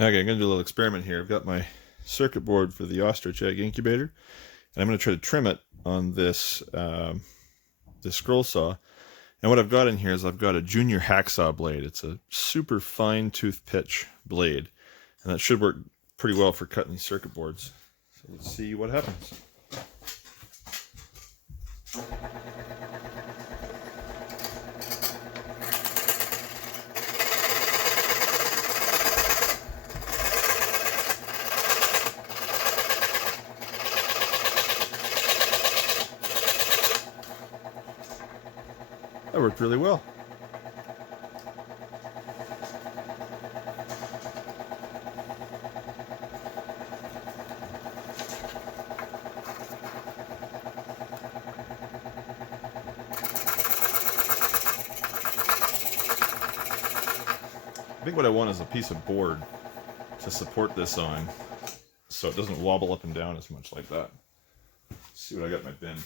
Okay, I'm going to do a little experiment here. I've got my circuit board for the ostrich egg incubator, and I'm going to try to trim it on this this scroll saw. And what I've got in here is I've got a junior hacksaw blade. It's a super fine tooth pitch blade, and that should work pretty well for cutting these circuit boards. So let's see what happens. That worked really well. I think what I want is a piece of board to support this on so it doesn't wobble up and down as much like that. Let's see what I got in my bin.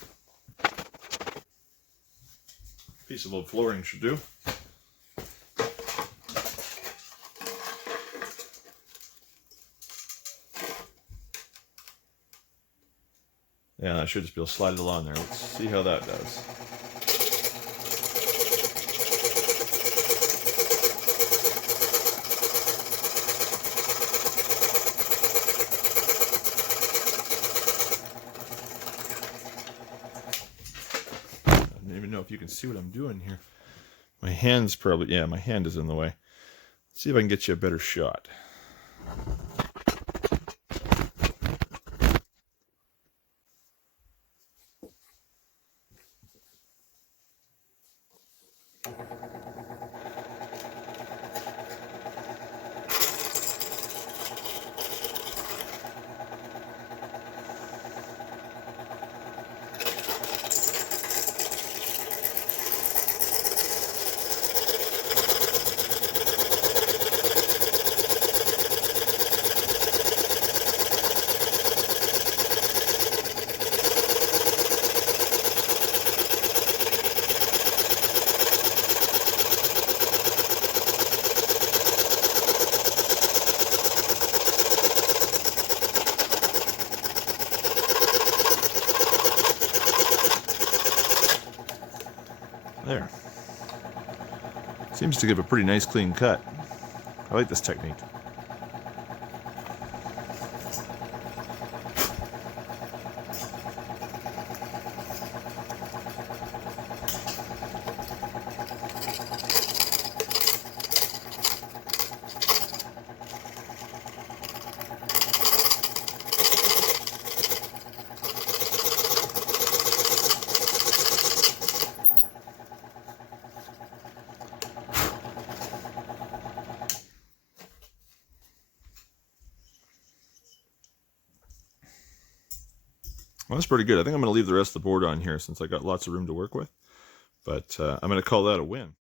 Piece of old flooring should do. Yeah, I should just be able to slide it along there. Let's see how that does. I don't even know if you can see what I'm doing here. My hand's probably, yeah, my hand is in the way. Let's see if I can get you a better shot. There. Seems to give a pretty nice clean cut. I like this technique. Well, that's pretty good. I think I'm going to leave the rest of the board on here since I got lots of room to work with. But I'm going to call that a win.